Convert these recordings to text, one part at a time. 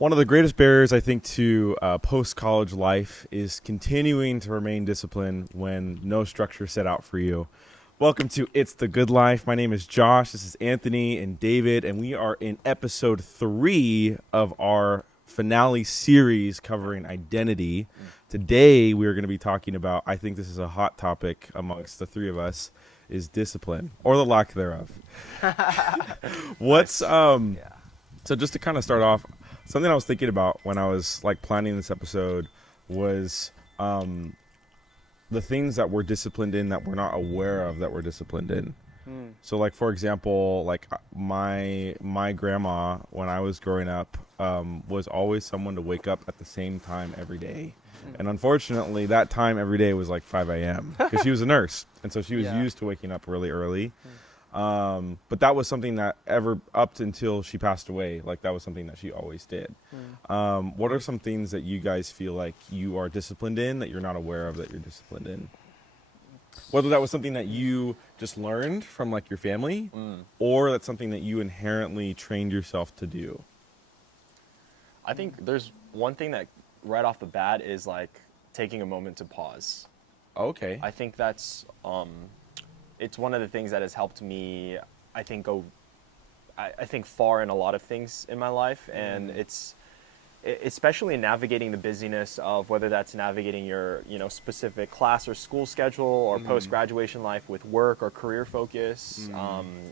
One of the greatest barriers, I think, to post-college life is continuing to remain disciplined when no structure set out for you. Welcome to It's the Good Life. My name is Josh. This is Anthony and David, and we are in episode 3 of our finale series covering identity. Today, we are going to be talking about, I think this is a hot topic amongst the three of us, is discipline, or the lack thereof. So just to kind of start off, something I was thinking about when I was like planning this episode was the things that we're disciplined in that we're not aware of that we're disciplined in. So like, for example, like my grandma, when I was growing up, was always someone to wake up at the same time every day. And unfortunately, that time every day was like 5 a.m. because she was a nurse. And so she was used to waking up really early. But that was something that up until she passed away, like that was something that she always did. What are some things that you guys feel like you are disciplined in that you're not aware of that you're disciplined in? Whether that was something that you just learned from like your family or that's something that you inherently trained yourself to do. I think there's one thing that right off the bat is like taking a moment to pause. Okay. I think that's it's one of the things that has helped me, I think, I think far in a lot of things in my life. And it's especially in navigating the busyness of whether that's navigating your, specific class or school schedule or post-graduation life with work or career focus.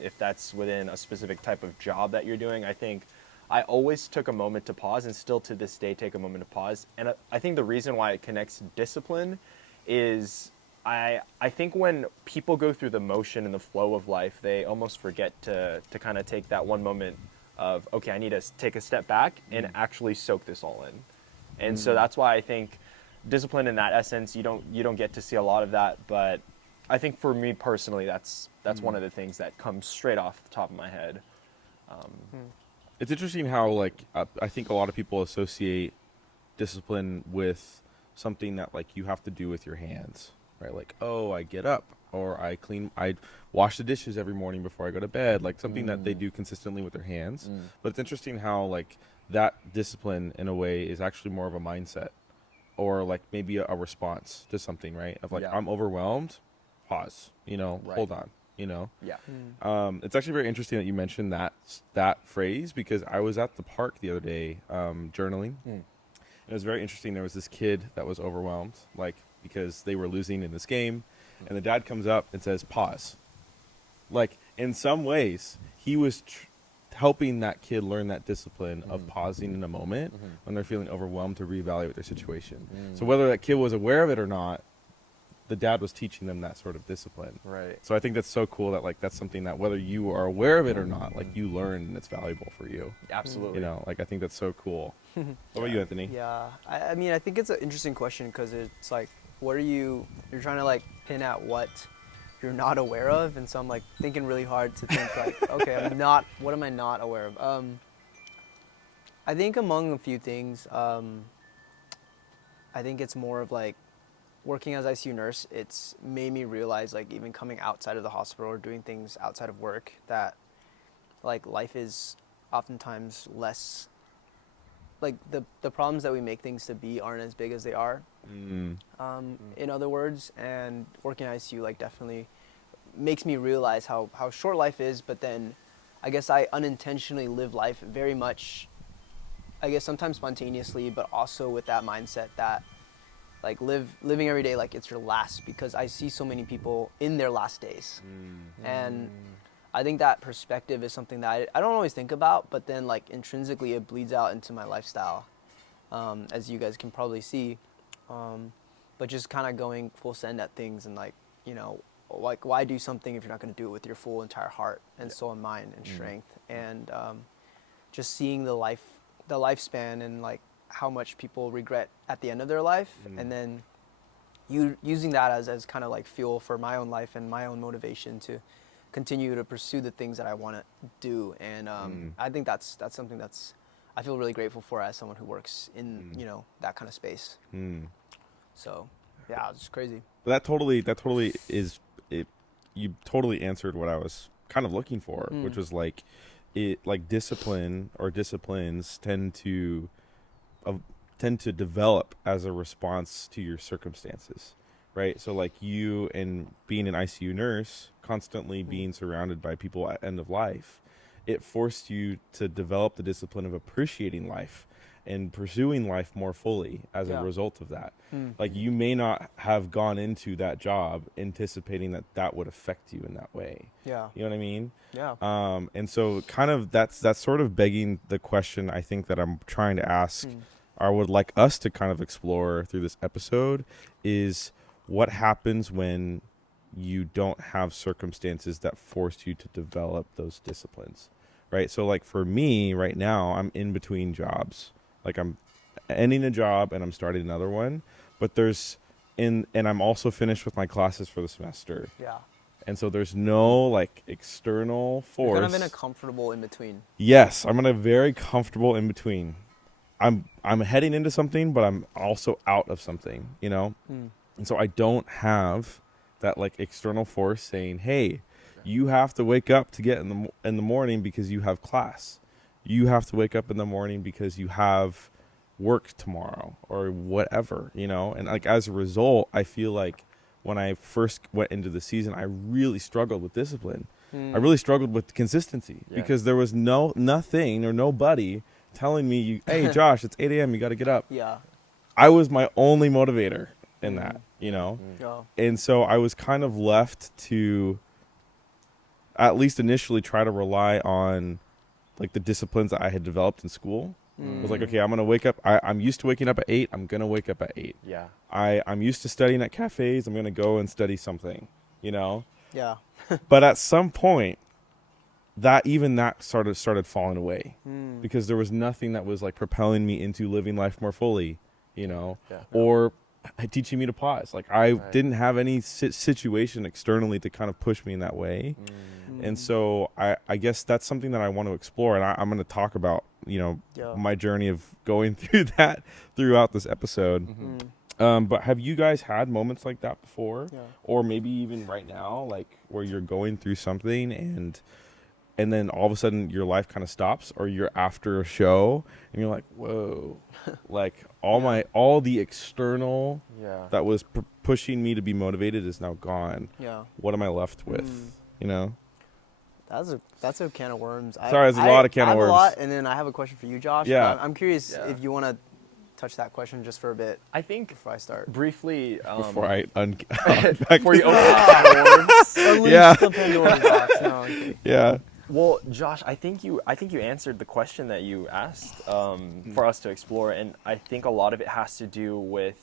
If that's within a specific type of job that you're doing, I think I always took a moment to pause and still to this day take a moment to pause. And I think the reason why it connects to discipline is I think when people go through the motion and the flow of life, they almost forget to kind of take that one moment of, okay, I need to take a step back and actually soak this all in. And so that's why I think discipline in that essence, you don't get to see a lot of that. But I think for me personally, that's one of the things that comes straight off the top of my head. It's interesting how like I think a lot of people associate discipline with something that like you have to do with your hands, right? Like, oh, I get up or I wash the dishes every morning before I go to bed, like something that they do consistently with their hands. But it's interesting how like that discipline in a way is actually more of a mindset or like maybe a response to something, right? Of like, I'm overwhelmed, pause, hold on. It's actually very interesting that you mentioned that phrase because I was at the park the other day journaling. And it was very interesting. There was this kid that was overwhelmed, like because they were losing in this game, and the dad comes up and says, "Pause." Like in some ways, he was helping that kid learn that discipline of pausing in a moment when they're feeling overwhelmed to reevaluate their situation. So whether that kid was aware of it or not, the dad was teaching them that sort of discipline. Right. So I think that's so cool that like that's something that whether you are aware of it or not, like you learn and it's valuable for you. Absolutely. Like I think that's so cool. What about you, Anthony? Yeah, I mean, I think it's an interesting question because it's like, you're trying to like pin at what you're not aware of. And so I'm like thinking really hard to think like, okay, what am I not aware of? I think among a few things, I think it's more of like, working as ICU nurse, it's made me realize, like, even coming outside of the hospital or doing things outside of work, that, like, life is oftentimes less, like, the problems that we make things to be aren't as big as they are, in other words, and working in ICU, like, definitely makes me realize how short life is, but then I guess I unintentionally live life very much, I guess sometimes spontaneously, but also with that mindset that, like living every day like it's your last, because I see so many people in their last days. And I think that perspective is something that I don't always think about, but then like intrinsically it bleeds out into my lifestyle, as you guys can probably see. But just kind of going full send at things and like, like why do something if you're not going to do it with your full entire heart and soul and mind and strength, and just seeing the lifespan and like how much people regret at the end of their life, and then using that as kind of like fuel for my own life and my own motivation to continue to pursue the things that I want to do. And I think that's something I feel really grateful for as someone who works in that kind of space. So yeah, it's just crazy. But that totally is it. You totally answered what I was kind of looking for, which was like it like discipline or disciplines uh, tend to develop as a response to your circumstances, right? So like you and being an ICU nurse, constantly being surrounded by people at end of life, it forced you to develop the discipline of appreciating life and pursuing life more fully as Yeah. a result of that. Mm. Like you may not have gone into that job anticipating that that would affect you in that way. Yeah. You know what I mean? Yeah. And so kind of that's sort of begging the question I think that I'm trying to ask, Mm. or would like us to kind of explore through this episode, is what happens when you don't have circumstances that force you to develop those disciplines, right? So like for me right now, I'm in between jobs. Like I'm ending a job and I'm starting another one, but and I'm also finished with my classes for the semester. Yeah. And so there's no like external force. You're kind of in a comfortable in between. Yes, I'm in a very comfortable in between. I'm heading into something, but I'm also out of something, you know? Mm. And so I don't have that like external force saying, "Hey, you have to wake up to get in the morning because you have class. You have to wake up in the morning because you have work tomorrow," or whatever, you know? And like as a result, I feel like when I first went into the season, I really struggled with discipline. Mm. I really struggled with consistency Yeah. because there was nothing or nobody telling me, "Hey, Josh, it's 8 a.m. You got to get up." Yeah. I was my only motivator in that, you know? Mm. Yeah. And so I was kind of left to at least initially try to rely on like the disciplines that I had developed in school. I was like, okay, I'm going to wake up. I'm used to waking up at 8. I'm going to wake up at 8. Yeah. I'm used to studying at cafes. I'm going to go and study something, you know? Yeah. But at some point, that started falling away Mm. because there was nothing that was like propelling me into living life more fully, you know, Yeah. or teaching me to pause. Like I Right. didn't have any situation externally to kind of push me in that way. And so I guess that's something that I want to explore. And I'm going to talk about, you know, Yeah. my journey of going through that throughout this episode. Mm. But have you guys had moments like that before? Yeah. Or maybe even right now, like where you're going through something and then all of a sudden your life kind of stops, or you're after a show and you're like, whoa, like all the external Yeah. that was pushing me to be motivated is now gone. Yeah. What am I left with? Mm. You know? That's a can of worms. Sorry, it's a lot of can of I have worms. a lot, and then I have a question for you, Josh. Yeah. I'm curious Yeah. if you want to touch that question just for a bit I think before I start. briefly Before I before you open Unleash Yeah. the Pandora's box. No, I'm kidding. yeah. Well, Josh, I think you answered the question that you asked for us to explore, and I think a lot of it has to do with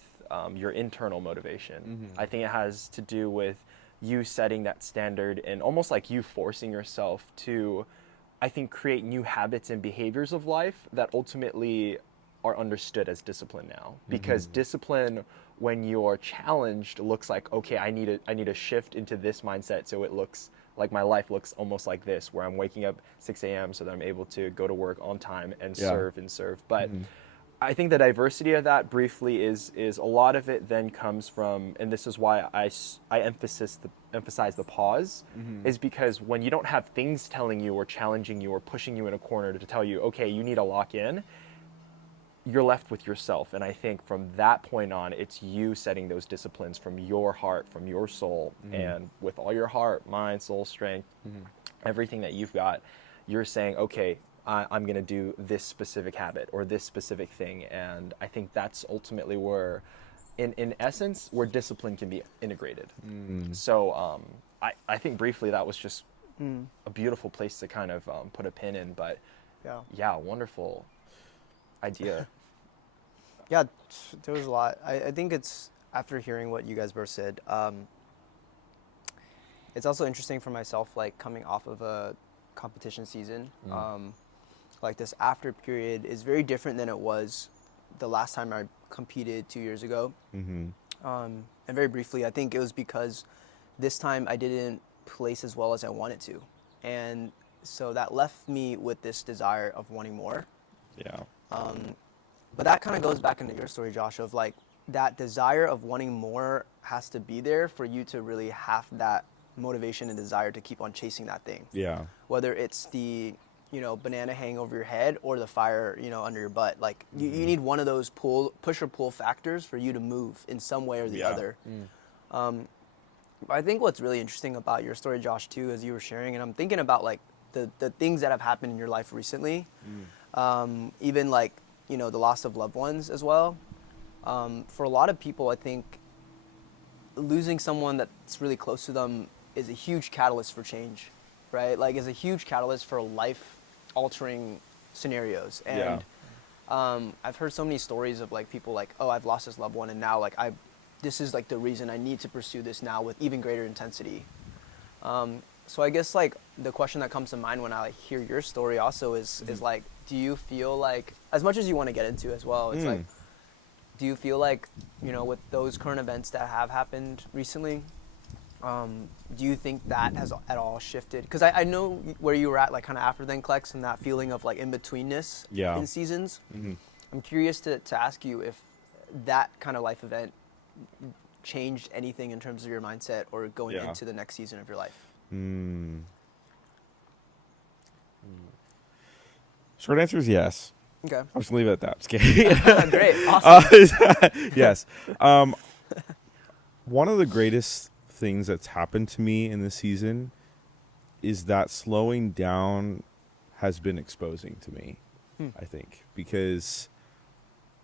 your internal motivation. I think it has to do with you setting that standard and almost like you forcing yourself to, I think, create new habits and behaviors of life that ultimately are understood as discipline now. Because discipline, when you're challenged, looks like, okay, I need to shift into this mindset so it looks like my life looks almost like this, where I'm waking up 6 a.m. so that I'm able to go to work on time and Yeah. serve. But I think the diversity of that briefly is a lot of it then comes from, and this is why I emphasize the pause, is because when you don't have things telling you or challenging you or pushing you in a corner to tell you, okay, you need to lock in, you're left with yourself. And I think from that point on, it's you setting those disciplines from your heart, from your soul, and with all your heart, mind, soul, strength, everything that you've got, you're saying, okay, I'm going to do this specific habit or this specific thing. And I think that's ultimately where, in essence, where discipline can be integrated. So I think briefly that was just a beautiful place to kind of put a pin in. But Yeah. yeah, wonderful idea. Yeah, there was a lot. I think it's, after hearing what you guys both said, it's also interesting for myself, like coming off of a competition season. Like this after period is very different than it was the last time I competed 2 years ago. And very briefly, I think it was because this time I didn't place as well as I wanted to. And so that left me with this desire of wanting more. Yeah. But that kind of goes back into your story, Josh, of like that desire of wanting more has to be there for you to really have that motivation and desire to keep on chasing that thing. Yeah. Whether it's the banana hang over your head or the fire, under your butt. Like you need one of those push or pull factors for you to move in some way or the Yeah. other. I think what's really interesting about your story, Josh, too, as you were sharing, and I'm thinking about like the things that have happened in your life recently, even like, the loss of loved ones as well. For a lot of people, I think losing someone that's really close to them is a huge catalyst for change, right? Like, is a huge catalyst for life-altering scenarios. And I've heard so many stories of like people like, oh, I've lost this loved one, and now like this is like the reason I need to pursue this now with even greater intensity. So I guess like the question that comes to mind when I like hear your story also is like, do you feel like, as much as you want to get into as well, it's like, do you feel like, with those current events that have happened recently, do you think that has at all shifted? Because I know where you were at, like kind of after then, Klex, and that feeling of like in-betweenness in seasons. I'm curious to ask you if that kind of life event changed anything in terms of your mindset or going into the next season of your life. Short answer is yes. Okay. I'm just gonna leave it at that. Just kidding. Great. Awesome. Yes. One of the greatest things that's happened to me in this season is that slowing down has been exposing to me, I think, because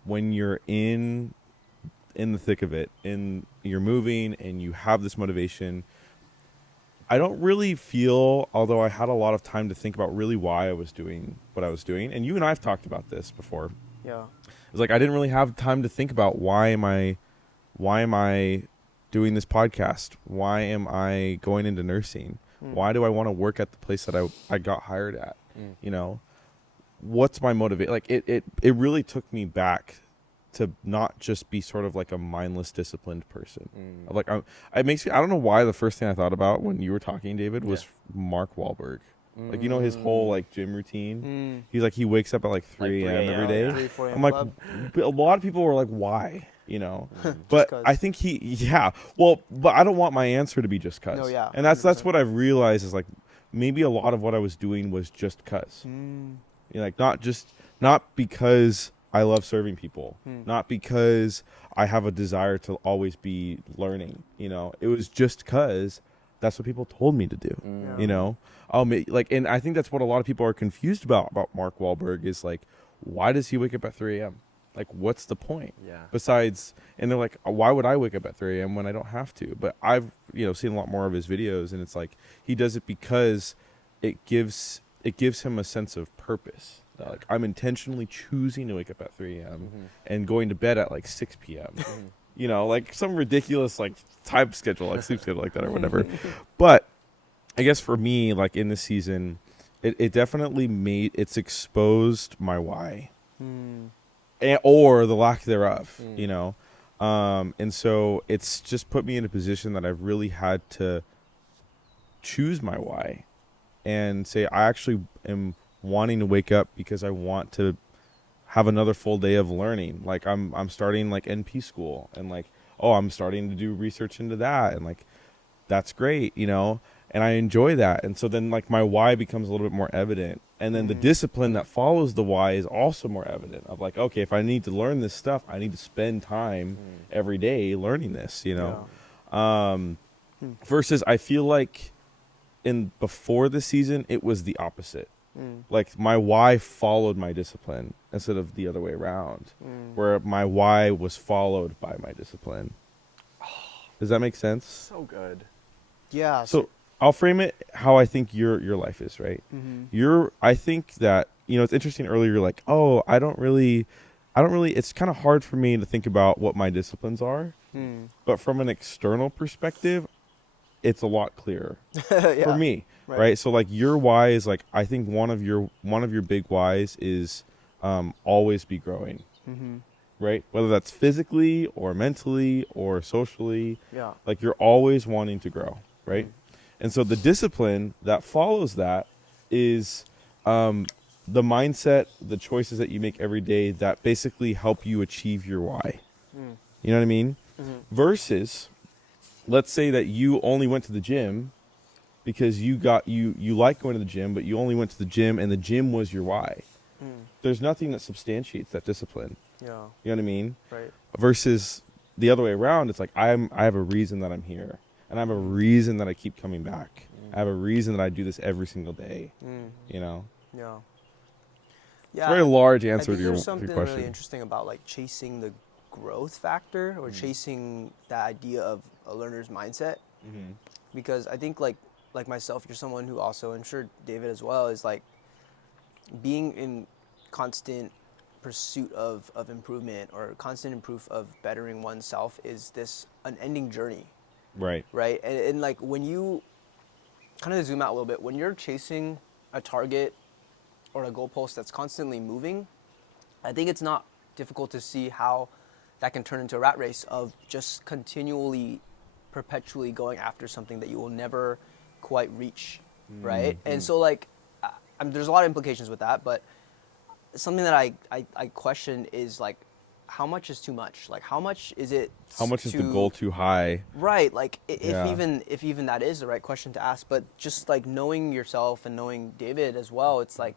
when you're in the thick of it, and you're moving and you have this motivation, I don't really feel, although I had a lot of time to think about really why I was doing what I was doing, and you and I have talked about this before. Yeah. It's like I didn't really have time to think about why am I doing this podcast? Why am I going into nursing? Why do I want to work at the place that I got hired at? What's my motivation? Like it really took me back to not just be sort of like a mindless, disciplined person. Like it makes me. I don't know why the first thing I thought about when you were talking, David, was Mark Wahlberg. Like his whole like gym routine. He's like he wakes up at like 3 a.m. every day. 3, 4 a.m. I'm like, club. a lot of people were like, why? But I think but I don't want my answer to be just cuz. No, yeah, and that's what I've realized is like maybe a lot of what I was doing was just cuz. Like not because I love serving people, not because I have a desire to always be learning, it was just cuz that's what people told me to do, and I think that's what a lot of people are confused about Mark Wahlberg is like, why does he wake up at 3 a.m.? Like, what's the point? Yeah. Besides, and they're like, why would I wake up at 3 a.m. when I don't have to? But I've, seen a lot more of his videos, and it's like he does it because it gives him a sense of purpose. Like, I'm intentionally choosing to wake up at 3 a.m. and going to bed at like 6 p.m. Like some ridiculous like time schedule, like sleep schedule like that or whatever. But I guess for me, like in this season, it definitely it's exposed my why. Or the lack thereof, and so it's just put me in a position that I've really had to choose my why and say I actually am wanting to wake up because I want to have another full day of learning. Like I'm starting like NP school, and like, I'm starting to do research into that, and like that's great, and I enjoy that. And so then like my why becomes a little bit more evident. And then the discipline that follows the why is also more evident of like, okay, if I need to learn this stuff, I need to spend time every day learning this, versus I feel like before the season, it was the opposite. Like my why followed my discipline instead of the other way around, where my why was followed by my discipline. Does that make sense? So good. Yeah. So I'll frame it how I think your life is, right? I think that, it's interesting earlier, you're like, oh, I don't really, it's kind of hard for me to think about what my disciplines are. But from an external perspective, it's a lot clearer for me, right? So like your why is like, I think one of your big whys is always be growing, right? Whether that's physically or mentally or socially, like you're always wanting to grow, right? And so the discipline that follows that is the mindset, the choices that you make every day that basically help you achieve your why. You know what I mean? Versus, let's say that you only went to the gym because you like going to the gym, but you only went to the gym and the gym was your why. There's nothing that substantiates that discipline. Yeah. You know what I mean? Right. Versus the other way around, it's like I have a reason that I'm here, and I have a reason that I keep coming back. I have a reason that I do this every single day. You know? Yeah. It's a very large answer I think to your there's something question. really interesting about like chasing the growth factor or chasing that idea of a learner's mindset, because I think like myself, you're someone who also, I'm sure David as well, is like being in constant pursuit of improvement or constant proof of bettering oneself is this unending journey, Right. right? And like when you kind of zoom out a little bit, when you're chasing a target or a goalpost that's constantly moving, I think it's not difficult to see how that can turn into a rat race of just continually, perpetually going after something that you will never quite reach, right? And so like, there's a lot of implications with that, but something that I question is like, how much is too much? Like, how much is it? How much is the goal too high? Right, like Yeah. if even that is the right question to ask, but just like knowing yourself and knowing David as well, it's like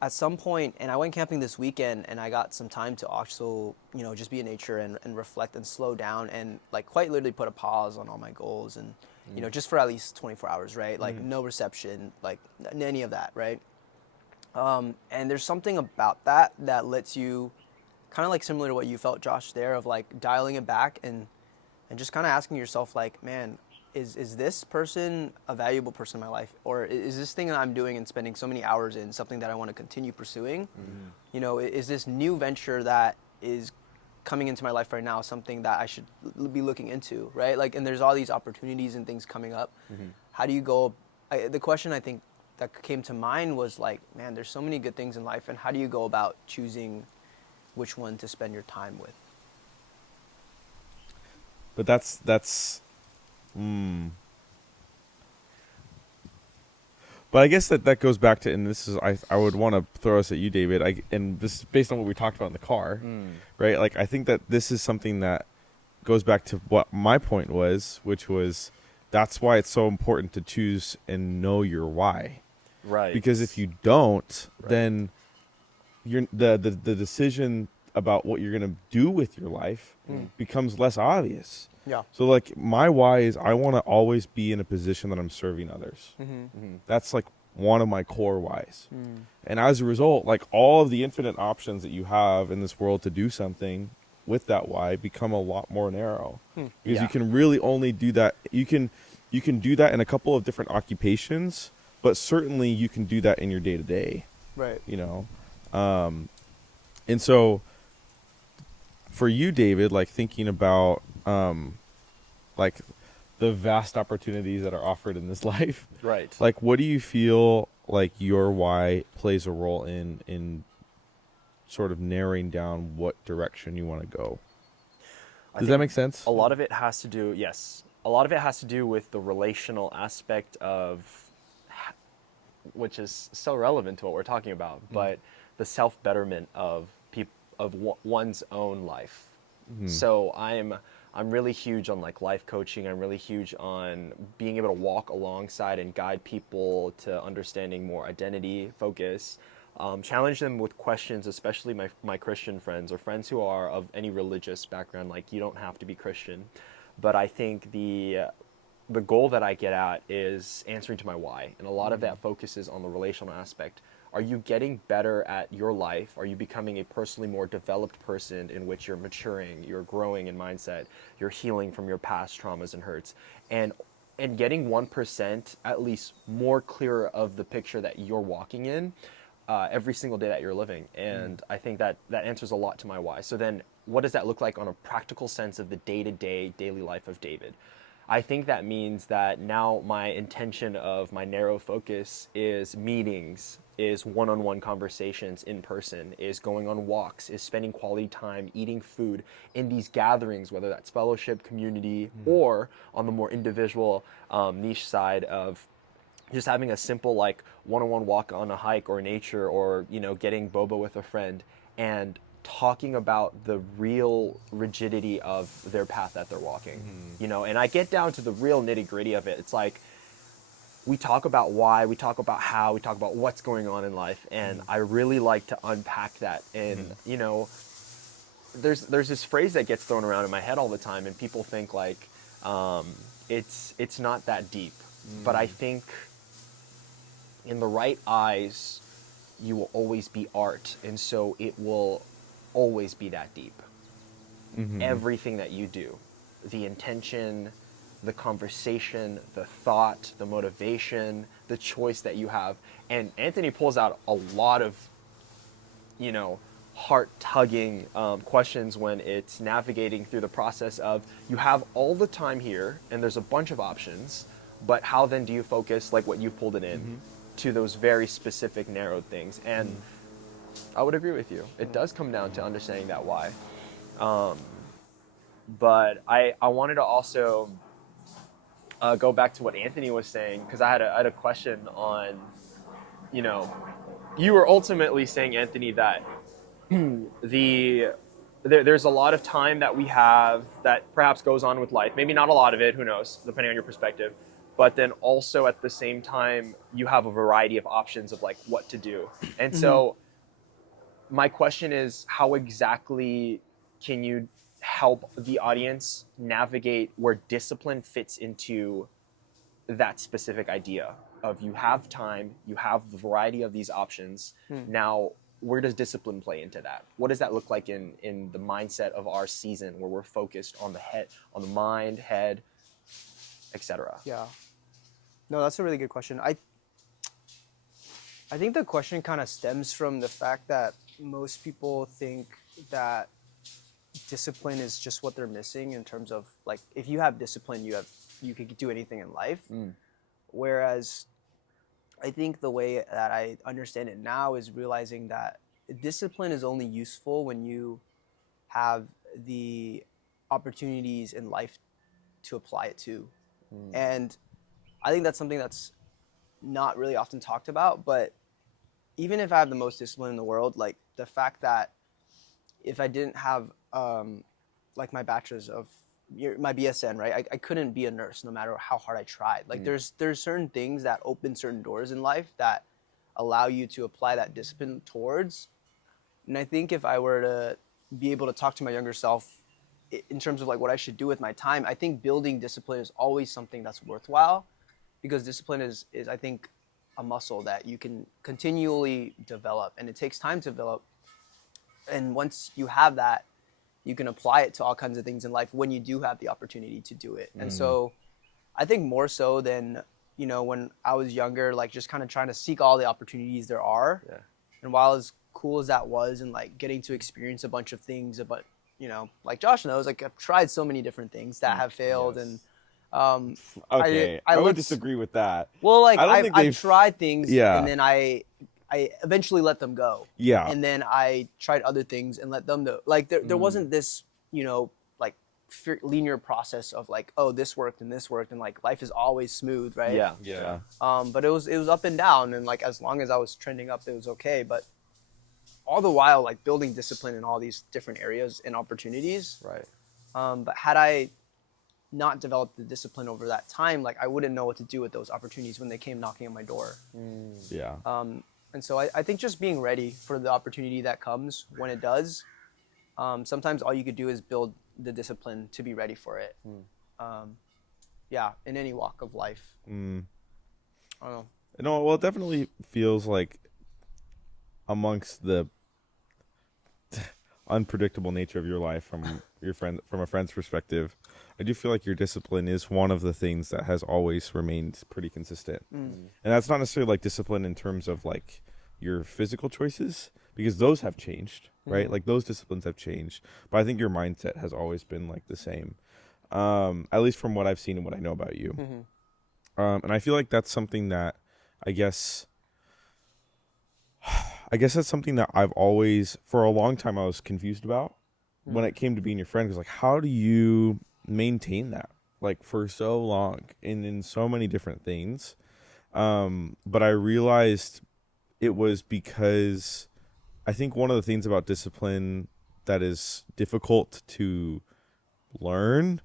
at some point, and I went camping this weekend and I got some time to also, you know, just be in nature and reflect and slow down and like quite literally put a pause on all my goals and, you know, just for at least 24 hours, right? Like no reception, like any of that, right? And there's something about that that lets you kind of like similar to what you felt, Josh, there of like dialing it back and just kind of asking yourself like, man, is this person a valuable person in my life, or is this thing that I'm doing and spending so many hours in something that I want to continue pursuing? You know, is this new venture that is coming into my life right now something that I should be looking into, right? Like, and there's all these opportunities and things coming up. How do you go? The question I think that came to mind was like, man, there's so many good things in life, and how do you go about choosing which one to spend your time with? But that's But I guess that goes back to, and this is I would want to throw us at you, David. And this is based on what we talked about in the car, right? Like I think that this is something that goes back to what my point was, which was that's why it's so important to choose and know your why. Right. Because if you don't, then you're the decision about what you're gonna do with your life becomes less obvious. Yeah. So like my why is I want to always be in a position that I'm serving others. That's like one of my core whys. And as a result, like all of the infinite options that you have in this world to do something with that why become a lot more narrow. Because Yeah. you can really only do that. You can do that in a couple of different occupations, but certainly you can do that in your day to day. Right. You know, and so for you, David, like thinking about like the vast opportunities that are offered in this life, Right. like what do you feel like your why plays a role in sort of narrowing down what direction you want to go? Does that make sense? A lot of it has to do, yes. A lot of it has to do with the relational aspect of, which is so relevant to what we're talking about, but the self-betterment of one's own life. So I'm really huge on like life coaching. I'm really huge on being able to walk alongside and guide people to understanding more identity, focus, challenge them with questions, especially my Christian friends or friends who are of any religious background. Like you don't have to be Christian, but I think the goal that I get at is answering to my why, and a lot of that focuses on the relational aspect. Are you getting better at your life? Are you becoming a personally more developed person in which you're maturing, you're growing in mindset, you're healing from your past traumas and hurts, and getting 1% at least more clearer of the picture that you're walking in every single day that you're living? And I think that answers a lot to my why. So then what does that look like on a practical sense of the day-to-day daily life of David? I think that means that now my intention of my narrow focus is meetings, is one-on-one conversations in person, is going on walks, is spending quality time eating food in these gatherings, whether that's fellowship, community, or on the more individual niche side of just having a simple like one-on-one walk on a hike or nature, or getting boba with a friend and talking about the real rigidity of their path that they're walking. And I get down to the real nitty-gritty of it. It's like we talk about why, we talk about how, we talk about what's going on in life, and I really like to unpack that. And you know, there's this phrase that gets thrown around in my head all the time, and people think like it's not that deep, but I think in the right eyes, you will always be art, and so it will always be that deep. Everything that you do, the intention, the conversation, the thought, the motivation, the choice that you have. And Anthony pulls out a lot of, you know, heart-tugging questions when it's navigating through the process of, you have all the time here and there's a bunch of options, but how then do you focus, like what you've pulled it in, to those very specific narrowed things? And I would agree with you. It does come down to understanding that why. But I wanted to also go back to what Anthony was saying, because I had a question on, you know, you were ultimately saying, Anthony, that there's a lot of time that we have that perhaps goes on with life. Maybe not a lot of it, who knows, depending on your perspective. But then also at the same time, you have a variety of options of like what to do. And so my question is, how exactly can you help the audience navigate where discipline fits into that specific idea of, you have time, you have the variety of these options. Now, where does discipline play into that? What does that look like in the mindset of our season, where we're focused on the head, on the mind, head, etc.? Yeah. No, that's a really good question. I think the question kind of stems from the fact that most people think that discipline is just what they're missing, in terms of like, if you have discipline, you could do anything in life. Whereas I think the way that I understand it now is realizing that discipline is only useful when you have the opportunities in life to apply it to. And I think that's something that's not really often talked about. But even if I have the most discipline in the world, like the fact that if I didn't have like my bachelor's of my BSN, right, I couldn't be a nurse no matter how hard I tried. Like there's certain things that open certain doors in life that allow you to apply that discipline towards. And I think if I were to be able to talk to my younger self in terms of like what I should do with my time, I think building discipline is always something that's worthwhile, because discipline is I think a muscle that you can continually develop, and it takes time to develop. And once you have that, you can apply it to all kinds of things in life when you do have the opportunity to do it. And so I think more so than, you know, when I was younger, like just kind of trying to seek all the opportunities there are. Yeah. And while as cool as that was, and like getting to experience a bunch of things, but, you know, like Josh knows, like I've tried so many different things that have failed. Yes. And Okay, I would disagree with that. well, like I don't think I've tried things, Yeah. and then I eventually let them go. Yeah. And then I tried other things and let them know. Like there wasn't this, you know, like linear process of like, oh, this worked and like life is always smooth, right? Yeah. But it was up and down, and like as long as I was trending up, it was okay. But all the while, like building discipline in all these different areas and opportunities. Right. But had I not developed the discipline over that time, like I wouldn't know what to do with those opportunities when they came knocking on my door. Yeah. And so I think just being ready for the opportunity that comes when it does. Sometimes all you could do is build the discipline to be ready for it. Yeah, in any walk of life. I don't know. No, well, it definitely feels like amongst the unpredictable nature of your life from a friend's perspective, I do feel like your discipline is one of the things that has always remained pretty consistent. And that's not necessarily like discipline in terms of like your physical choices, because those have changed, right? Like those disciplines have changed, but I think your mindset has always been like the same, at least from what I've seen and what I know about you. And I feel like that's something that I guess that's something that I've always, for a long time, I was confused about when it came to being your friend. Because like, how do you maintain that like for so long and in so many different things? But I realized it was because I think one of the things about discipline that is difficult to learn,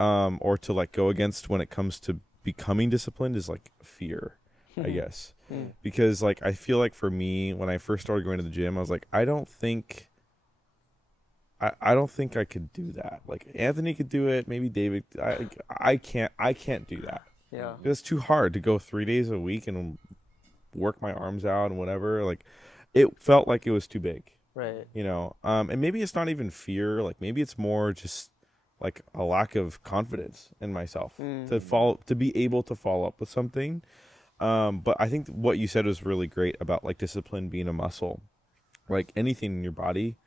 or to like go against when it comes to becoming disciplined is like fear, I guess. Mm. Because like I feel like for me, when I first started going to the gym, I was like, I don't think I could do that. Like Anthony could do it, maybe David. I can't do that. Yeah. It's too hard to go 3 days a week and work my arms out and whatever. Like it felt like it was too big, Right. you know. And maybe it's not even fear. Like maybe it's more just like a lack of confidence in myself to be able to follow up with something. But I think what you said was really great about like discipline being a muscle. Like anything in your body,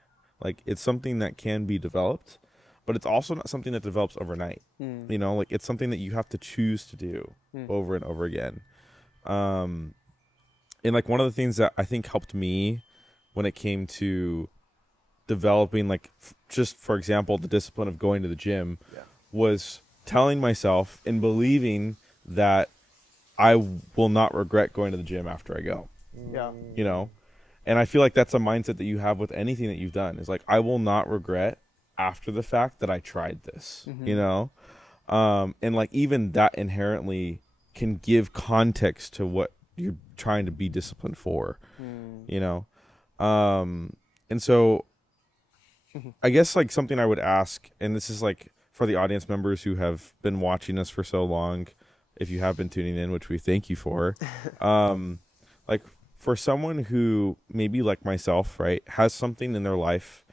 like it's something that can be developed, but it's also not something that develops overnight. You know, like it's something that you have to choose to do over and over again. And like one of the things that I think helped me when it came to developing, like just for example, the discipline of going to the gym was telling myself and believing that I will not regret going to the gym after I go, Yeah. you know? And I feel like that's a mindset that you have with anything that you've done is like, I will not regret after the fact that I tried this, you know? And like even that inherently can give context to what you're trying to be disciplined for, you know? And so I guess like something I would ask, and this is like for the audience members who have been watching us for so long, if you have been tuning in, which we thank you for, like for someone who maybe like myself, right, has something in their life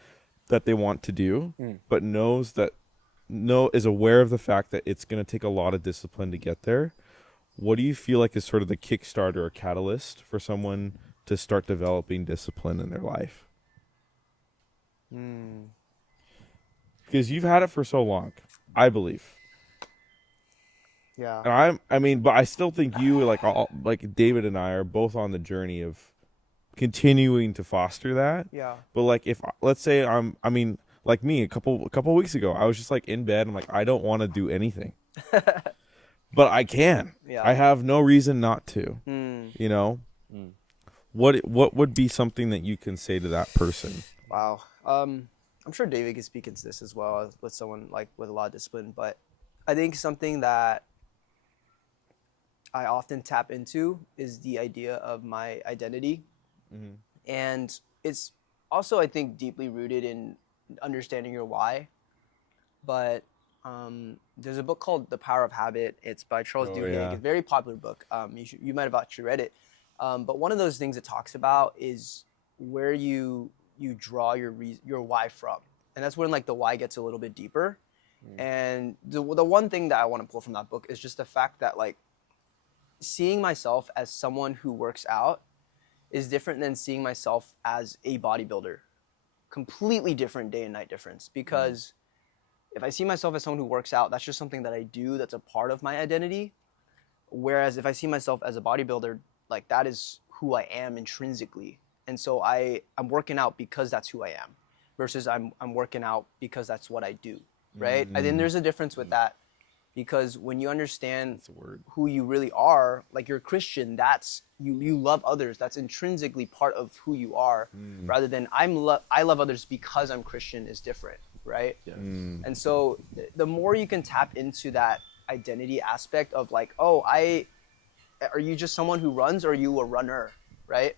that they want to do, but is aware of the fact that it's going to take a lot of discipline to get there. What do you feel like is sort of the kickstarter or catalyst for someone to start developing discipline in their life? Because you've had it for so long, I believe. Yeah. And but I still think you, like David and I, are both on the journey of continuing to foster that. Yeah. But like, if let's say like me, a couple weeks ago, I was just like in bed. I'm like, I don't want to do anything, but I can. Yeah. I have no reason not to. You know, what would be something that you can say to that person? Wow. I'm sure David can speak into this as well with someone like with a lot of discipline, but I think something that I often tap into is the idea of my identity. And it's also, I think, deeply rooted in understanding your why. But there's a book called The Power of Habit. It's by Charles Duhigg. Yeah. It's a very popular book. You might have actually read it. But one of those things it talks about is where you draw your why from. And that's when like the why gets a little bit deeper. And the one thing that I want to pull from that book is just the fact that like seeing myself as someone who works out is different than seeing myself as a bodybuilder. Completely different day and night difference. Because if I see myself as someone who works out, that's just something that I do, that's a part of my identity. Whereas if I see myself as a bodybuilder, like that is who I am intrinsically. And so I'm working out because that's who I am versus I'm working out because that's what I do, right? I think there's a difference with that because when you understand who you really are, like you're a Christian, that's you love others. That's intrinsically part of who you are rather than I love others because I'm Christian is different, right? Yeah. And so the more you can tap into that identity aspect of like, oh, are you just someone who runs or are you a runner, right?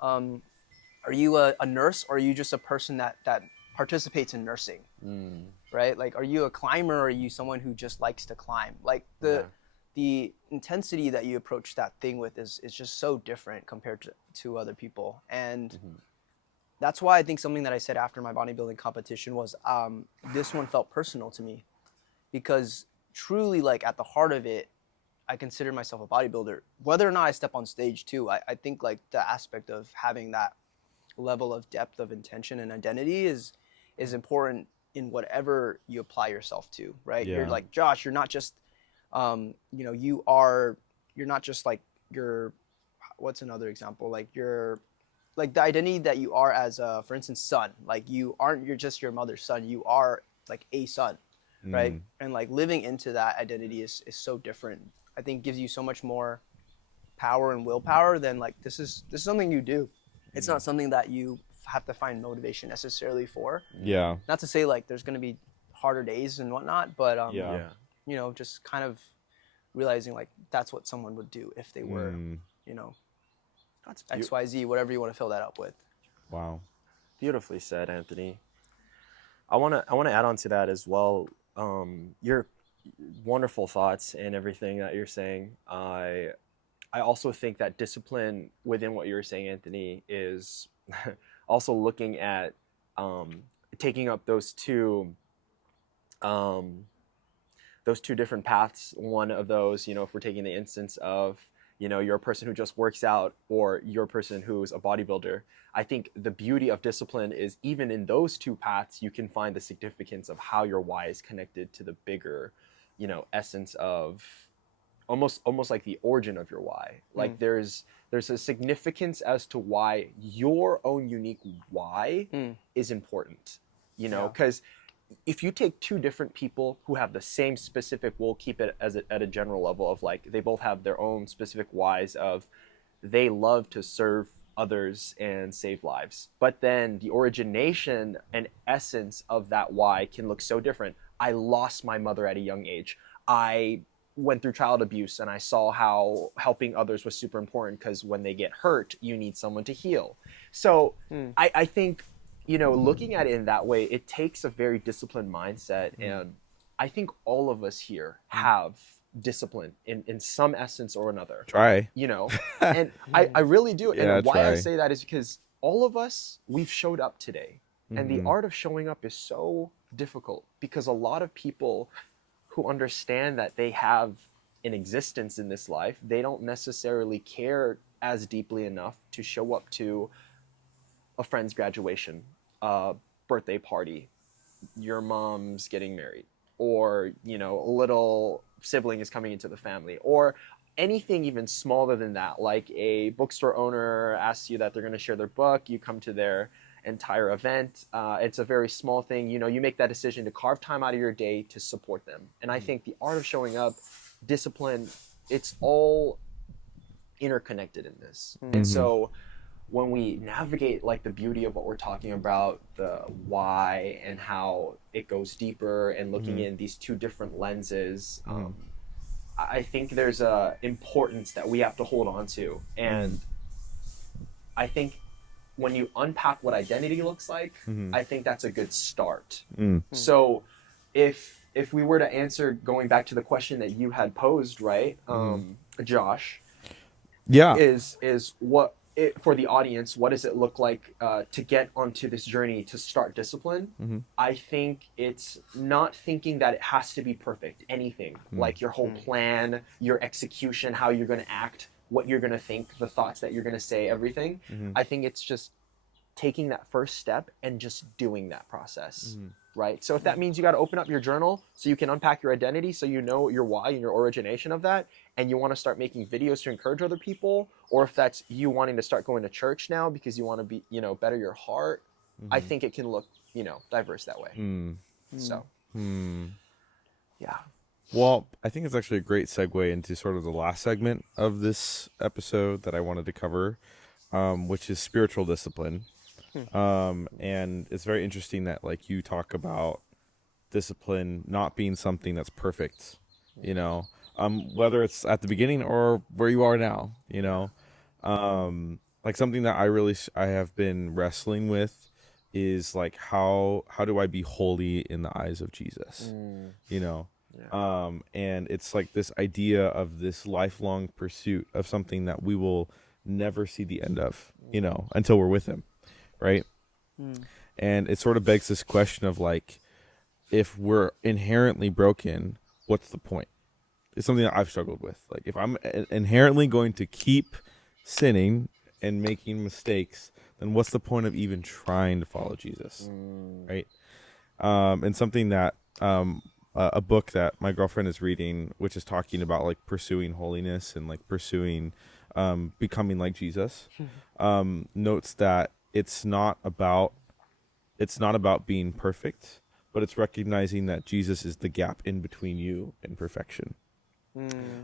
Are you a nurse or are you just a person that participates in nursing, right? Like, are you a climber or are you someone who just likes to climb? Like the intensity that you approach that thing with is just so different compared to other people. And that's why I think something that I said after my bodybuilding competition was this one felt personal to me because truly like at the heart of it, I consider myself a bodybuilder. Whether or not I step on stage too, I think like the aspect of having that level of depth of intention and identity is important in whatever you apply yourself to, right? Yeah. You're like, Josh, you're not just, you're not just like what's another example? Like you're like the identity that you are as for instance, son, like you're just your mother's son. You are like a son, right? And like living into that identity is so different. I think gives you so much more power and willpower than like this is something you do. It's not something that you have to find motivation necessarily for. Yeah. Not to say like there's going to be harder days and whatnot, but you know, just kind of realizing like that's what someone would do if they were, you know, That's XYZ, whatever you want to fill that up with. Wow. beautifully said, Anthony. I wanna add on to that as well. Your wonderful thoughts and everything that you're saying. I also think that discipline within what you were saying, Anthony, is also looking at taking up those two different paths. One of those, if we're taking the instance of, you're a person who just works out or you're a person who's a bodybuilder. I think the beauty of discipline is even in those two paths, you can find the significance of how your why is connected to the bigger, essence of almost like the origin of your why. Like there's a significance as to why your own unique why is important, because if you take two different people who have the same specific, we'll keep it as at a general level of like, they both have their own specific whys of they love to serve others and save lives. But then the origination and essence of that why can look so different. I lost my mother at a young age. I went through child abuse and I saw how helping others was super important because when they get hurt, you need someone to heal. So I think, looking at it in that way, it takes a very disciplined mindset. And I think all of us here have discipline in some essence or another. Try. And I really do. Yeah, and why I try. say that is because all of us, we've showed up today. And the art of showing up is so difficult because a lot of people who understand that they have an existence in this life, they don't necessarily care as deeply enough to show up to a friend's graduation, a birthday party, your mom's getting married, or, a little sibling is coming into the family, or anything even smaller than that, like a bookstore owner asks you that they're going to share their book, you come to their entire event. It's a very small thing. You make that decision to carve time out of your day to support them. And I think the art of showing up, discipline, it's all interconnected in this. And so when we navigate like the beauty of what we're talking about, the why and how it goes deeper and looking in these two different lenses, I think there's a importance that we have to hold on to. And I think when you unpack what identity looks like, I think that's a good start. So if we were to answer, going back to the question that you had posed, right, Josh, Yeah. is what for the audience, what does it look like to get onto this journey to start discipline? I think it's not thinking that it has to be perfect, anything, like your whole plan, your execution, how you're going to act, what you're going to think, the thoughts that you're going to say, everything. I think it's just taking that first step and just doing that process, right? So if that means you got to open up your journal so you can unpack your identity, so you know your why and your origination of that, and you want to start making videos to encourage other people, or if that's you wanting to start going to church now because you want to be, better your heart, I think it can look, diverse that way. So, yeah. Well, I think it's actually a great segue into sort of the last segment of this episode that I wanted to cover, which is spiritual discipline. And it's very interesting that like you talk about discipline not being something that's perfect, whether it's at the beginning or where you are now, like something that I have been wrestling with is like, how do I be holy in the eyes of Jesus, and it's like this idea of this lifelong pursuit of something that we will never see the end of, until we're with him. Right. And it sort of begs this question of like, if we're inherently broken, what's the point? It's something that I've struggled with. Like if I'm inherently going to keep sinning and making mistakes, then what's the point of even trying to follow Jesus? Right. And something that, a book that my girlfriend is reading, which is talking about like pursuing holiness and like pursuing, becoming like Jesus, notes that it's not about being perfect, but it's recognizing that Jesus is the gap in between you and perfection.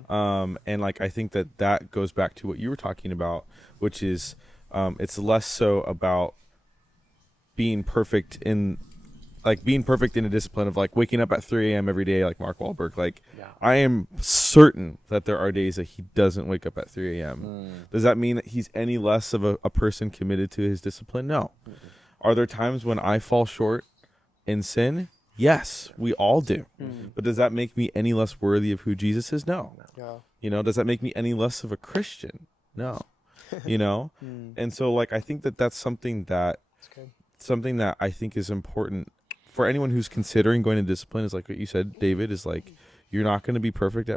And like, I think that goes back to what you were talking about, which is, it's less so about being perfect in a discipline of like waking up at 3 a.m. every day, like Mark Wahlberg. Like I am certain that there are days that he doesn't wake up at 3 a.m. Mm. Does that mean that he's any less of a person committed to his discipline? No. Are there times when I fall short in sin? Yes, we all do. But does that make me any less worthy of who Jesus is? No. Yeah. You know, does that make me any less of a Christian? No. You know? And so like I think that that's something that I think is important for anyone who's considering going to discipline, is like what you said, David, is like you're not going to be perfect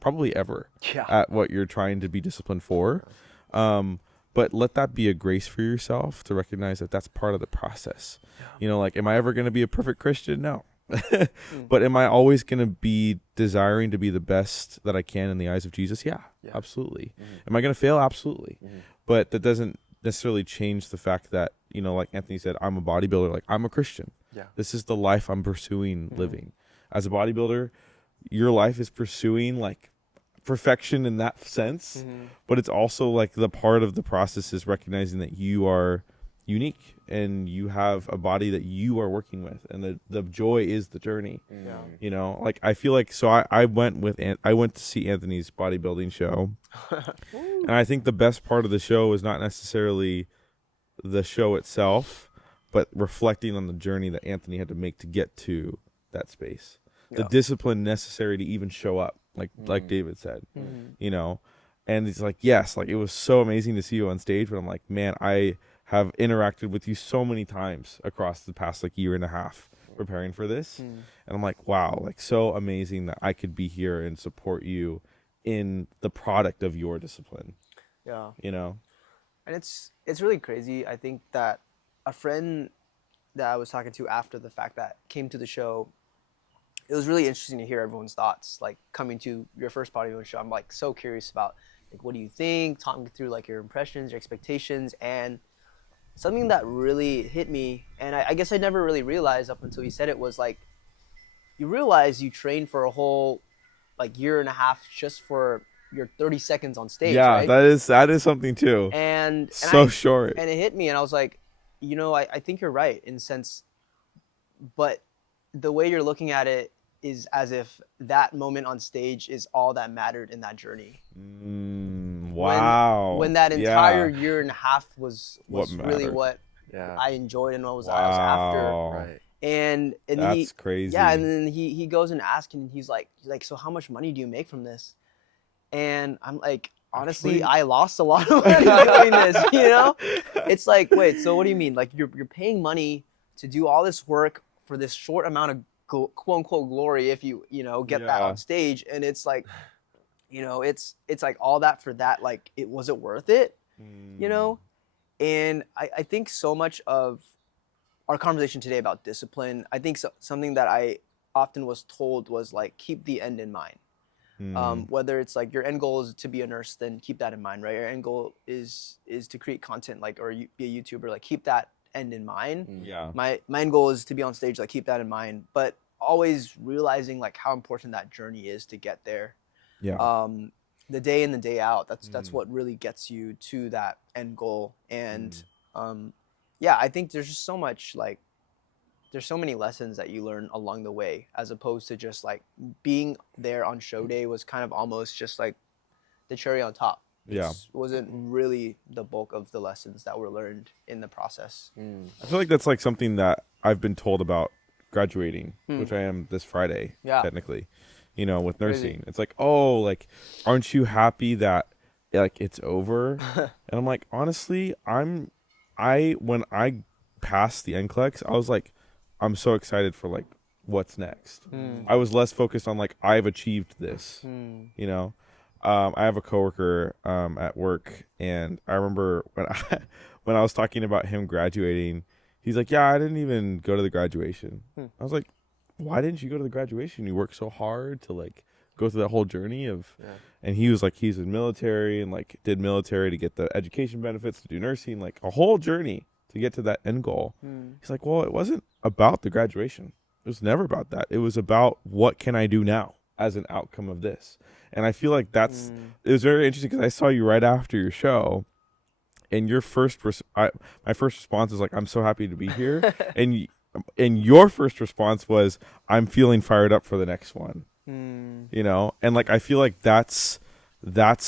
probably ever at what you're trying to be disciplined for. But let that be a grace for yourself to recognize that that's part of the process. You know, like, am I ever going to be a perfect Christian? No. But am I always going to be desiring to be the best that I can in the eyes of Jesus? Yeah. Absolutely. Am I going to fail? Absolutely. But that doesn't necessarily change the fact that, you know, like Anthony said, I'm a bodybuilder, like I'm a Christian. This is the life I'm pursuing living. As a bodybuilder, your life is pursuing like perfection in that sense, but it's also like the part of the process is recognizing that you are unique and you have a body that you are working with, and the joy is the journey. You know, like I feel like, so I went to see Anthony's bodybuilding show and I think the best part of the show is not necessarily the show itself, but reflecting on the journey that Anthony had to make to get to that space, the discipline necessary to even show up, like David said, you know. And it's like, yes, like it was so amazing to see you on stage, but I'm like, man, I have interacted with you so many times across the past like year and a half preparing for this, and I'm like, wow, like so amazing that I could be here and support you in the product of your discipline. You know. And it's really crazy. I think that a friend that I was talking to after the fact that came to the show, it was really interesting to hear everyone's thoughts. Like coming to your first bodybuilding show, I'm like so curious about like, what do you think? Talk me through like your impressions, your expectations, and something that really hit me, and I guess I never really realized up until you said it, was like, you realize you trained for a whole like year and a half just for your 30 seconds on stage. Right? that is something too. And so short. And it hit me, and I was like, you know, I think you're right in a sense, but the way you're looking at it is as if that moment on stage is all that mattered in that journey. Wow. When that entire year and a half was really what Yeah. I enjoyed and what was I was after. Right. And That's crazy. Yeah, and then he goes and asks, and he's like, so how much money do you make from this? And I'm like, honestly, I lost a lot of money doing this, you know? It's like, wait, so what do you mean? Like you're paying money to do all this work for this short amount of quote unquote glory, if you know, get that on stage, and it's like, you know, it's like all that for that, like was it worth it? You know? And I think so much of our conversation today about discipline, I think something that I often was told was like, keep the end in mind. Whether it's like your end goal is to be a nurse, then keep that in mind, right? Your end goal is to create content, like, or be a YouTuber, like keep that end in mind. Yeah. My end goal is to be on stage, like keep that in mind, but always realizing like how important that journey is to get there. Yeah. The day in the day out, that's what really gets you to that end goal. And yeah, I think there's just so much like, there's so many lessons that you learn along the way, as opposed to just like being there on show day was kind of almost just like the cherry on top. Yeah. It wasn't really the bulk of the lessons that were learned in the process. I feel like that's like something that I've been told about graduating, which I am this Friday, technically, you know, with nursing. Crazy. It's like, oh, like, aren't you happy that like it's over? And I'm like, honestly, when I passed the NCLEX, I was like, I'm so excited for like what's next. I was less focused on like, I've achieved this, you know. I have a coworker at work, and I remember when I was talking about him graduating, he's like, yeah, I didn't even go to the graduation. I was like, why didn't you go to the graduation? You worked so hard to like go through that whole journey of, and he was like, he's in military and like did military to get the education benefits to do nursing, like a whole journey to get to that end goal. He's like, well, it wasn't about the graduation. It was never about that. It was about what can I do now as an outcome of this. And I feel like it was very interesting because I saw you right after your show, and your my first response was like, I'm so happy to be here. And your first response was, I'm feeling fired up for the next one. You know, and like I feel like that's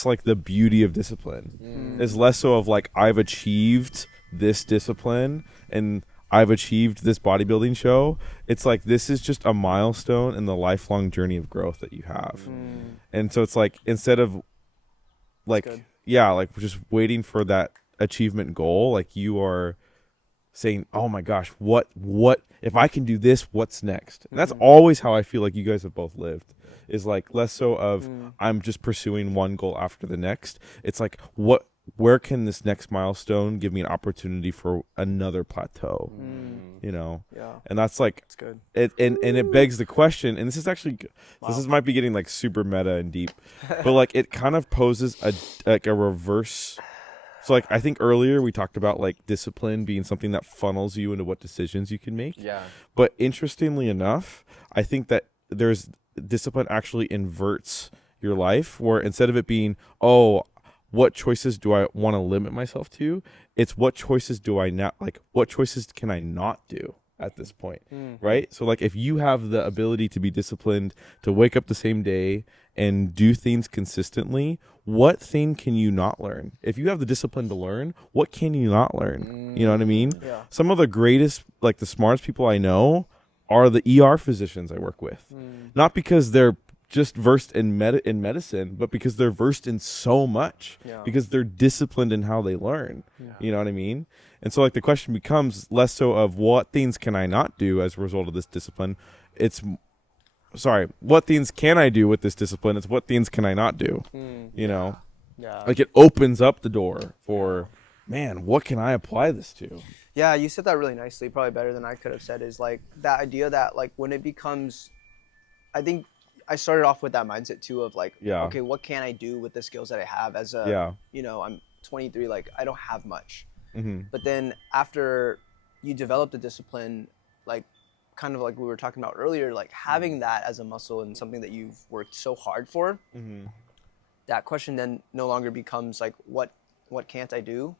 like the beauty of discipline. Is less so of like I've achieved this discipline and I've achieved this bodybuilding show. It's like this is just a milestone in the lifelong journey of growth that you have. And so it's like instead of like good. like just waiting for that achievement goal, like you are saying, oh my gosh, what if I can do this, what's next? And that's always how I feel like you guys have both lived, is like less so of I'm just pursuing one goal after the next. It's like where can this next milestone give me an opportunity for another plateau? You know? Yeah. And that's like That's good. it, and it begs the question, and this is actually might be getting like super meta and deep, but like it kind of poses a reverse. So like I think earlier we talked about like discipline being something that funnels you into what decisions you can make. Yeah. But interestingly enough, I think that there's discipline actually inverts your life, where instead of it being, oh, what choices do I want to limit myself to? It's what choices do I not like? What choices can I not do at this point? Right? So like if you have the ability to be disciplined, to wake up the same day and do things consistently, what thing can you not learn? If you have the discipline to learn, what can you not learn? You know what I mean? Yeah. Some of the greatest, like the smartest people I know are the ER physicians I work with. Not because they're just versed in medicine, but because they're versed in so much, Yeah. because they're disciplined in how they learn. You know what I mean? And so like the question becomes less so of what things can I not do as a result of this discipline. What things can I do with this discipline? It's what things can I not do? You know, Yeah. like it opens up the door for, man, what can I apply this to? Yeah, you said that really nicely, probably better than I could have said, is like that idea that like when it becomes, I think I started off with that mindset too of like, Yeah. okay, what can I do with the skills that I have as a, Yeah. you know, I'm 23, like I don't have much. Mm-hmm. But then after you develop the discipline, like kind of like we were talking about earlier, like having that as a muscle and something that you've worked so hard for, that question then no longer becomes like, what can't I do?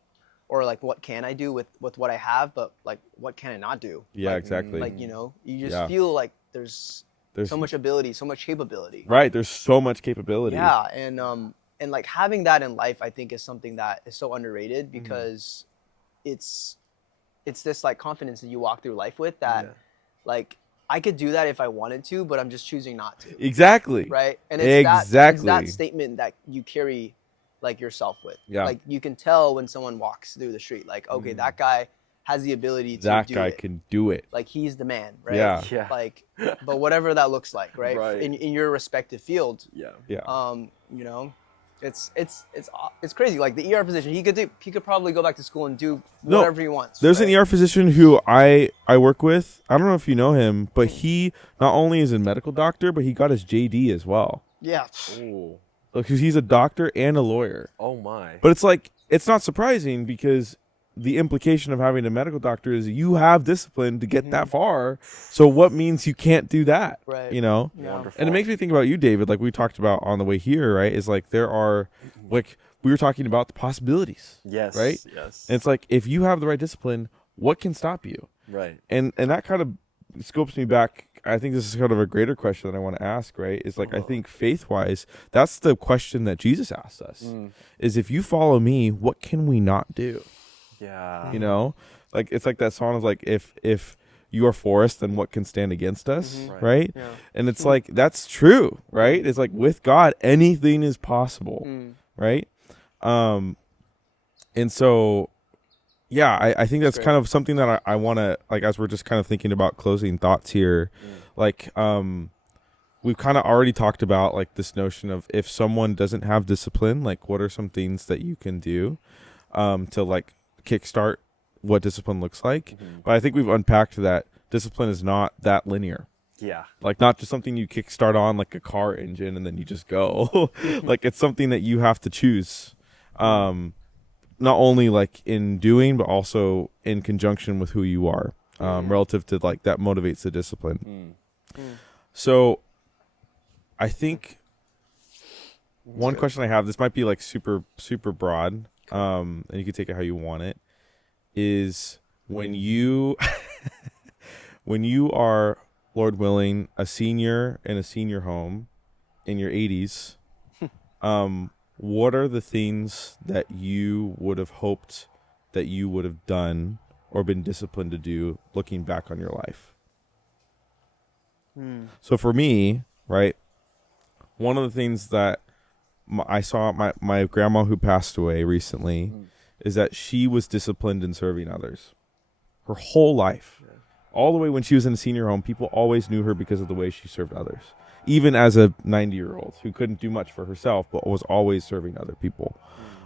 Or like, what can I do with what I have? But like, what can I not do? Yeah, Like, exactly. Like, you know, you just Yeah. feel like there's There's so much ability, so much capability. right. There's so much capability. Yeah, and like having that in life, I think is something that is so underrated Mm-hmm. because it's this like confidence that you walk through life with that, like I could do that if I wanted to, but I'm just choosing not to. Exactly. Right, and it's Exactly. that statement that you carry like yourself with. Yeah. Like you can tell when someone walks through the street, like okay, that guy has the ability to That do guy it. can do it. Like he's the man, right? Yeah. Yeah. Like, but whatever that looks like, right? Right. In your respective field, Yeah. Yeah. you know, it's crazy. Like the ER physician, he could probably go back to school and do No, whatever he wants. There's right? an ER physician who I work with. I don't know if you know him, but he not only is a medical doctor, but he got his JD as well. Yeah. Ooh. Because he's a doctor and a lawyer. Oh my. But it's like, it's not surprising because the implication of having a medical doctor is you have discipline to get that far. So what means you can't do that? Right. You know? Yeah. Wonderful. And it makes me think about you, David, like we talked about on the way here, right? Is like there are, like we were talking about the possibilities. Yes. Right? Yes. And it's like, if you have the right discipline, what can stop you? right. And that kind of scopes me back. I think this is kind of a greater question that I want to ask, right? Is like, I think faith-wise, that's the question that Jesus asked us. Is if you follow me, what can we not do? Yeah. You know? Like, it's like that song of like, if you are for us, then what can stand against us, Right. right? Yeah. And it's like, that's true, right? It's like with God, anything is possible, right? And so, yeah, I think that's great. kind of something that I want to, like, as we're just kind of thinking about closing thoughts here, like, we've kind of already talked about like this notion of if someone doesn't have discipline, like what are some things that you can do to like kickstart what discipline looks like. But I think we've unpacked that discipline is not that linear. Yeah. Like not just something you kickstart on like a car engine and then you just go. Like it's something that you have to choose. Not only like in doing, but also in conjunction with who you are, relative to like that motivates the discipline. So I think one question I have, this might be like super, super broad, and you can take it how you want it, is when you, when you are Lord willing, a senior in a senior home in your 80s, what are the things that you would have hoped that you would have done or been disciplined to do looking back on your life? So for me, right, one of the things that I saw my grandma who passed away recently is that she was disciplined in serving others her whole life. All the way when she was in a senior home, people always knew her because of the way she served others. Even as a 90-year-old who couldn't do much for herself, but was always serving other people.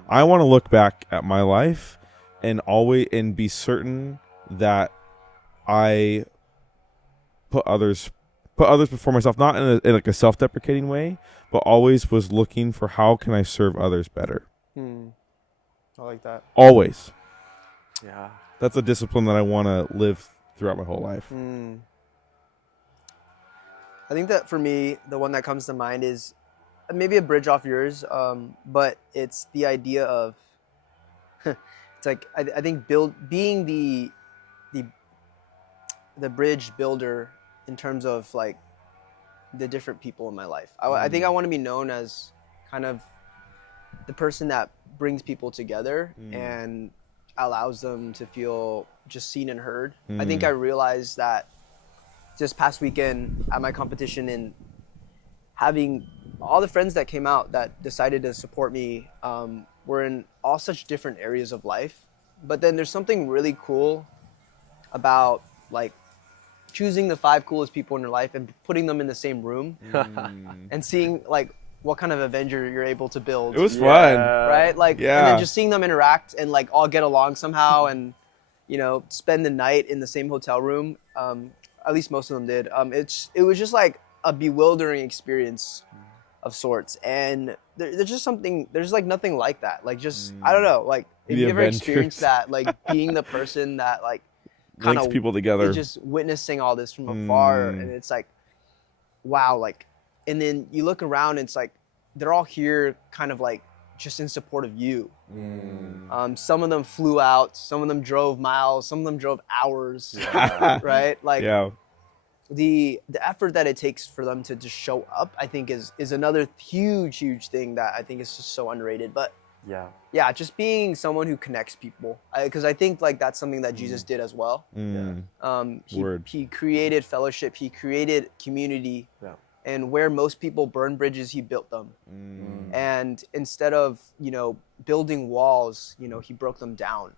I want to look back at my life and be certain that I put others before myself, not in like a self-deprecating way, but always was looking for how can I serve others better. I like that. Always. Yeah. That's a discipline that I want to live throughout my whole life. I think that for me, the one that comes to mind is maybe a bridge off yours, but it's the idea of it's like I think being the bridge builder in terms of like the different people in my life. I think I want to be known as kind of the person that brings people together and allows them to feel just seen and heard. I think I realized that this past weekend at my competition and having all the friends that came out that decided to support me were in all such different areas of life. But then there's something really cool about like choosing the 5 coolest people in your life and putting them in the same room and seeing like what kind of Avenger you're able to build. It was fun. Right? Like, and then just seeing them interact and like all get along somehow and, you know, spend the night in the same hotel room. At least most of them did. It was just like a bewildering experience of sorts. And there's just something, there's like nothing like that. Like just, I don't know, like if you ever experienced that, like being the person that like kind links of people together, just witnessing all this from afar. And it's like, wow, like, and then you look around and it's like, they're all here kind of like just in support of you. Some of them flew out, some of them drove miles, some of them drove hours, right? Like the effort that it takes for them to just show up, I think is another huge thing that I think is just so underrated. But yeah, just being someone who connects people, because I think like that's something that Jesus did as well. He created fellowship, he created community. And where most people burn bridges, he built them. And instead of, you know, building walls, you know, he broke them down.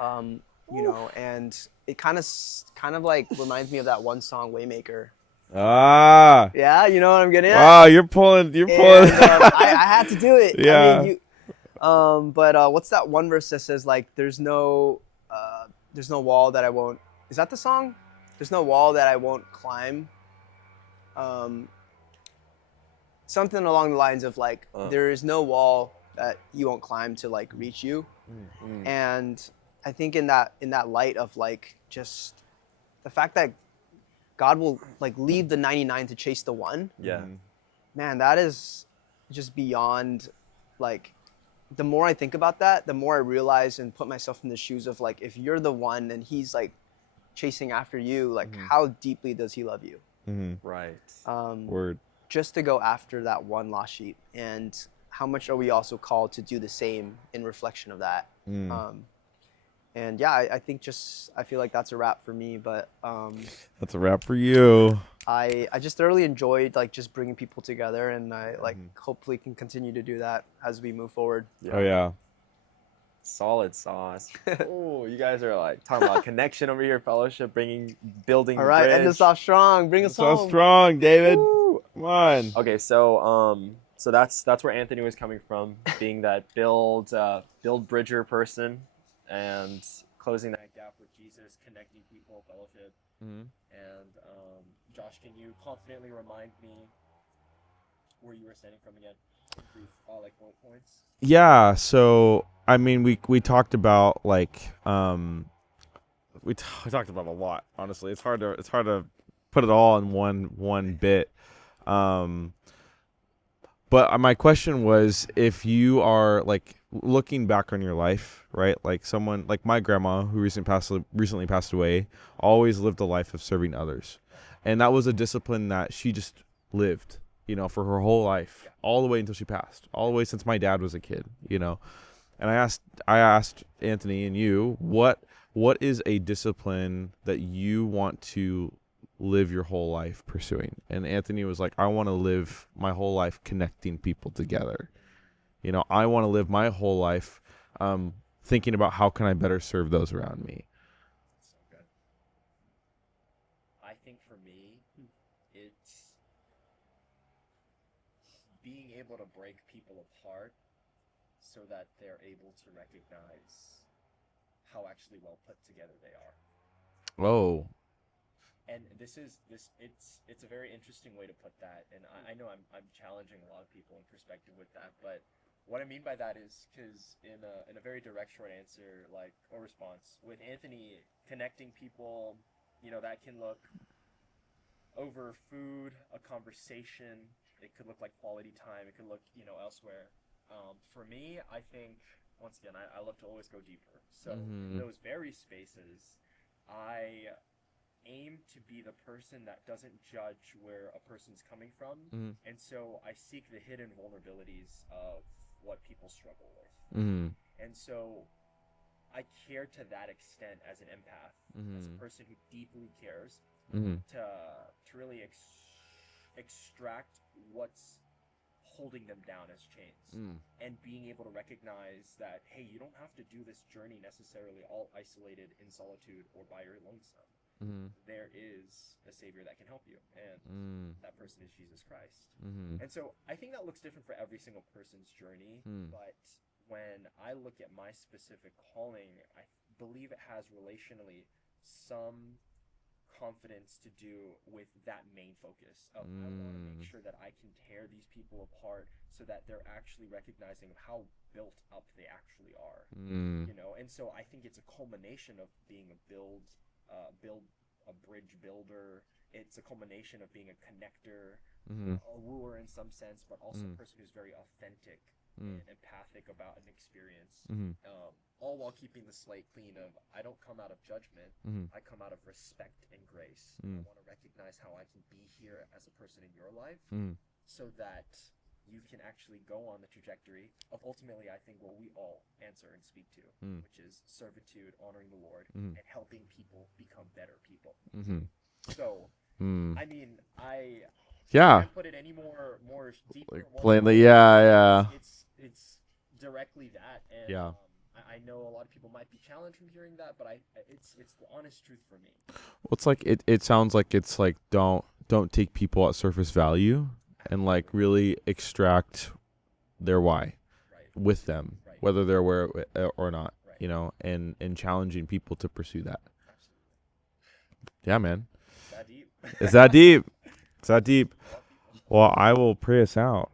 You know, and it kind of like reminds me of that one song, Waymaker. Yeah, you know what I'm getting at? Wow, you're pulling. And, I had to do it. Yeah. I mean, but what's that one verse that says like, there's no wall that I won't, is that the song? There's no wall that I won't climb. Something along the lines of like, there is no wall that you won't climb to like reach you. And I think in that light of like, just the fact that God will like leave the 99 to chase the one. Man, that is just beyond, like, the more I think about that, the more I realize and put myself in the shoes of like, if you're the one and he's like chasing after you, like how deeply does he love you? Right. Word. Just to go after that one lost sheep, and how much are we also called to do the same in reflection of that? And yeah, I think I feel like that's a wrap for me. But that's a wrap for you. I just thoroughly enjoyed like just bringing people together, and I like hopefully can continue to do that as we move forward. Oh yeah. Solid sauce. Oh, you guys are like talking about connection over here, fellowship, building. All right, bridge. end us off strong. Bring us home. So strong, David. Woo. Come on. Okay, so that's where Anthony was coming from, being that build bridger person, and closing that gap with Jesus, connecting people, fellowship. And Josh, can you confidently remind me where you were standing from again? Brief, like bullet points. Yeah, so I mean, we talked about like we talked about a lot. Honestly, it's hard to put it all in one bit. But my question was, if you are like looking back on your life, right? Like someone like my grandma who recently passed away, always lived a life of serving others. And that was a discipline that she just lived, for her whole life, all the way until she passed, all the way since my dad was a kid. And I asked Anthony and you, what is a discipline that you want to live your whole life pursuing? And Anthony was like, I want to live my whole life connecting people together. I want to live my whole life thinking about how can I better serve those around me. So good. I think for me, it's being able to break people apart so that they're able to recognize how actually well put together they are. Oh. And it's a very interesting way to put that, and I know I'm challenging a lot of people in perspective with that, but what I mean by that is because in a very direct short answer or response with Anthony, connecting people, that can look over food, a conversation. It could look like quality time. It could look elsewhere. For me, I think once again I love to always go deeper. So in those very spaces, I aim to be the person that doesn't judge where a person's coming from, and so I seek the hidden vulnerabilities of what people struggle with. And so I care to that extent as an empath, as a person who deeply cares, to really extract what's holding them down as chains, and being able to recognize that, hey, you don't have to do this journey necessarily all isolated in solitude or by your lonesome. There is a savior that can help you, and that person is Jesus Christ. And so I think that looks different for every single person's journey, but when I look at my specific calling, I believe it has relationally some confidence to do with that main focus of I want to make sure that I can tear these people apart so that they're actually recognizing how built up they actually are. And so I think it's a culmination of being a bridge builder. It's a culmination of being a connector, a wooer in some sense, but also a person who's very authentic and empathic about an experience, all while keeping the slate clean of I don't come out of judgment, I come out of respect and grace. I want to recognize how I can be here as a person in your life so that you can actually go on the trajectory of ultimately, I think, what we all answer and speak to, which is servitude, honoring the Lord, and helping people become better people. So, I mean, I can't put it any more deeper. Like plainly, yeah. It's directly that, and I know a lot of people might be challenged from hearing that, but it's the honest truth for me. Well, it's like it sounds like it's like don't take people at surface value and like really extract their why with them, whether they're aware or not, and challenging people to pursue that. Absolutely. Yeah, man. That deep. It's that deep. It's that deep. Well, I will pray us out.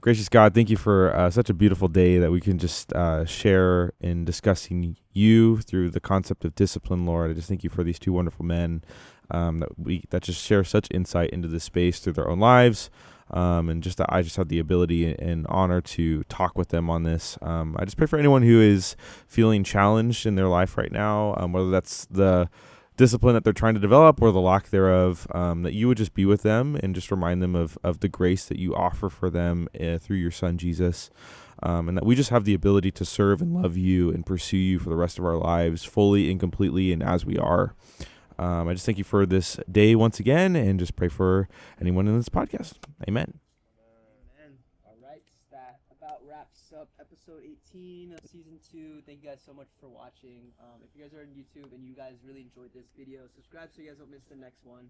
Gracious God, thank you for such a beautiful day that we can just share in discussing you through the concept of discipline, Lord. I just thank you for these two wonderful men that just share such insight into this space through their own lives, and just that I just had the ability and honor to talk with them on this. I just pray for anyone who is feeling challenged in their life right now, whether that's the discipline that they're trying to develop or the lack thereof, that you would just be with them and just remind them of the grace that you offer for them through your son, Jesus, and that we just have the ability to serve and love you and pursue you for the rest of our lives fully and completely and as we are. I just thank you for this day once again and just pray for anyone in this podcast. Amen. All right, that about wraps up episode 18 of season 2. Thank you guys so much for watching. If you guys are on YouTube and you guys really enjoyed this video, subscribe so you guys don't miss the next one.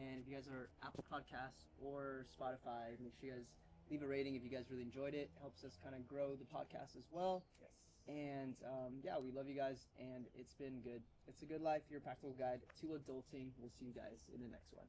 And if you guys are Apple Podcasts or Spotify, make sure you guys leave a rating if you guys really enjoyed it. Helps us kind of grow the podcast as well. Yes. And we love you guys, and it's been good. It's a good life. Your practical guide to adulting. We'll see you guys in the next one.